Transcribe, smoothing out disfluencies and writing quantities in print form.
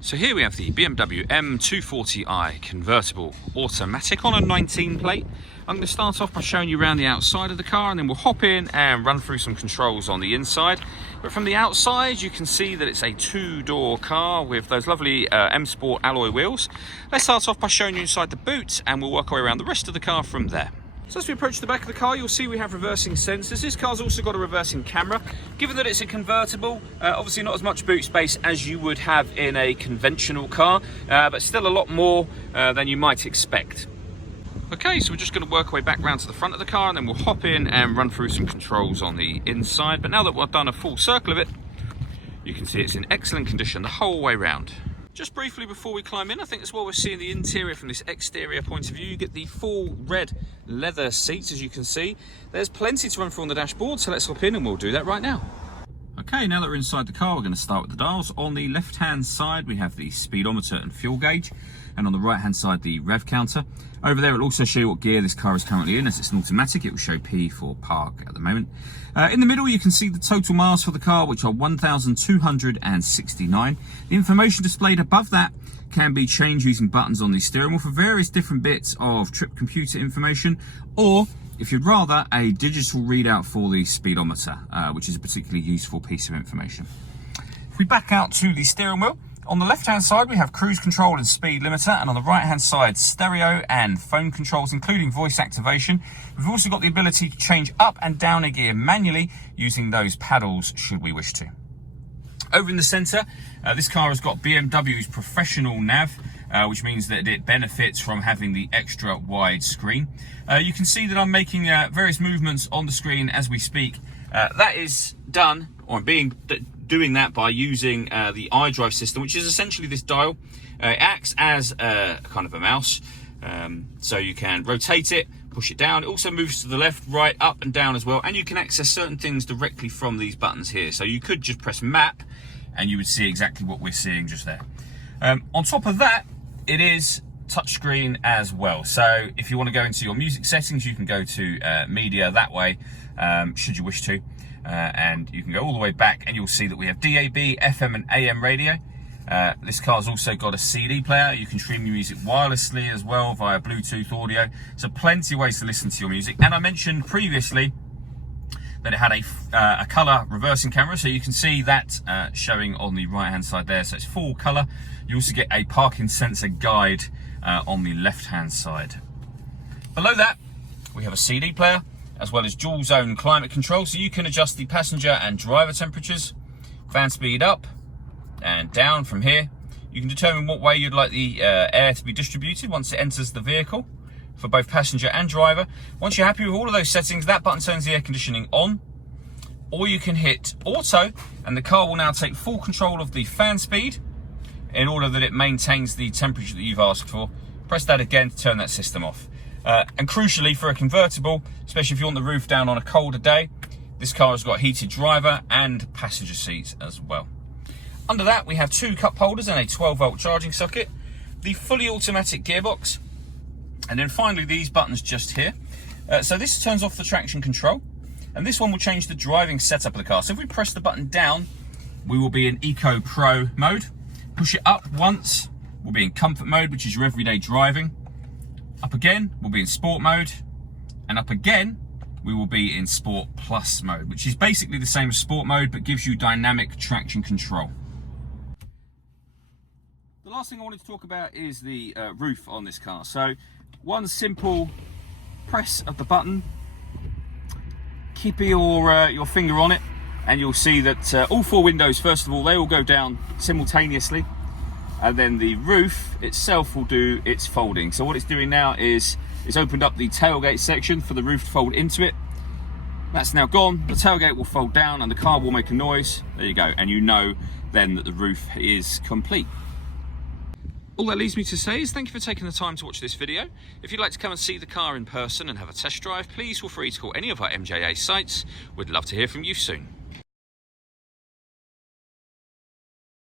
So here we have the BMW M240i convertible automatic on a 19 plate. I'm going to start off by showing you around the outside of the car, and then we'll hop in and run through some controls on the inside. But from the outside you can see that it's a two-door car with those lovely M Sport alloy wheels. Let's start off by showing you inside the boot, and we'll work our way around the rest of the car from there. So as we approach the back of the car, you'll see we have reversing sensors. This car's also got a reversing camera. Given that it's a convertible, obviously not as much boot space as you would have in a conventional car, but still a lot more than you might expect. Okay, so we're just going to work our way back round to the front of the car, and then we'll hop in and run through some controls on the inside. But now that we've done a full circle of it, you can see it's in excellent condition the whole way round. Just briefly before we climb in, I think that's what we're seeing the interior from this exterior point of view. You get the full red leather seats, as you can see. There's plenty to run through on the dashboard, so let's hop in and we'll do that right now. Okay, now that we're inside the car, we're going to start with the dials. On the left-hand side, we have the speedometer and fuel gauge, and on the right-hand side, the rev counter. Over there, it'll also show you what gear this car is currently in. As it's an automatic, it will show P for park at the moment. In the middle, you can see the total miles for the car, which are 1,269. The information displayed above that can be changed using buttons on the steering wheel for various different bits of trip computer information, or if you'd rather, a digital readout for the speedometer, which is a particularly useful piece of information. If we back out to the steering wheel, on the left-hand side we have cruise control and speed limiter, and on the right-hand side stereo and phone controls, including voice activation. We've also got the ability to change up and down a gear manually using those paddles should we wish to. Over in the centre, this car has got BMW's professional nav, which means that it benefits from having the extra wide screen. You can see that I'm making various movements on the screen as we speak. That is done, or doing that by using the iDrive system, which is essentially this dial. It acts as a kind of a mouse, so you can rotate it, push it down. It also moves to the left, right, up and down as well, and you can access certain things directly from these buttons here. So you could just press map and you would see exactly what we're seeing just there. On top of that, it is touchscreen as well. So if you want to go into your music settings, you can go to media that way, should you wish to. And you can go all the way back and you'll see that we have DAB, FM and AM radio. This car's also got a CD player. You can stream your music wirelessly as well via Bluetooth audio. So plenty of ways to listen to your music. And I mentioned previously that it had a colour reversing camera, so you can see that showing on the right hand side there. So it's full colour. You also get a parking sensor guide on the left hand side. Below that we have a CD player, as well as dual zone climate control, so you can adjust the passenger and driver temperatures, fan speed up and down from here. You can determine what way you'd like the air to be distributed once it enters the vehicle for both passenger and driver. Once you're happy with all of those settings, that button turns the air conditioning on, or you can hit auto and the car will now take full control of the fan speed in order that it maintains the temperature that you've asked for. Press that again to turn that system off. And crucially for a convertible, especially if you want the roof down on a colder day, this car has got heated driver and passenger seats as well. Under that we have two cup holders and a 12-volt charging socket, the fully automatic gearbox, and then finally these buttons just here. So this turns off the traction control, and this one will change the driving setup of the car. So if we press the button down, we will be in Eco Pro mode. Push it up once, we'll be in comfort mode, which is your everyday driving. Up again, we'll be in sport mode, and up again, we will be in sport plus mode, which is basically the same as sport mode, but gives you dynamic traction control. The last thing I wanted to talk about is the roof on this car. So one simple press of the button, keep your finger on it, and you'll see that all four windows, first of all, they all go down simultaneously. And then the roof itself will do its folding. So what it's doing now is it's opened up the tailgate section for the roof to fold into it. That's now gone. The tailgate will fold down and the car will make a noise. There you go. And you know then that the roof is complete. All that leaves me to say is thank you for taking the time to watch this video. If you'd like to come and see the car in person and have a test drive, please feel free to call any of our MJA sites. We'd love to hear from you soon.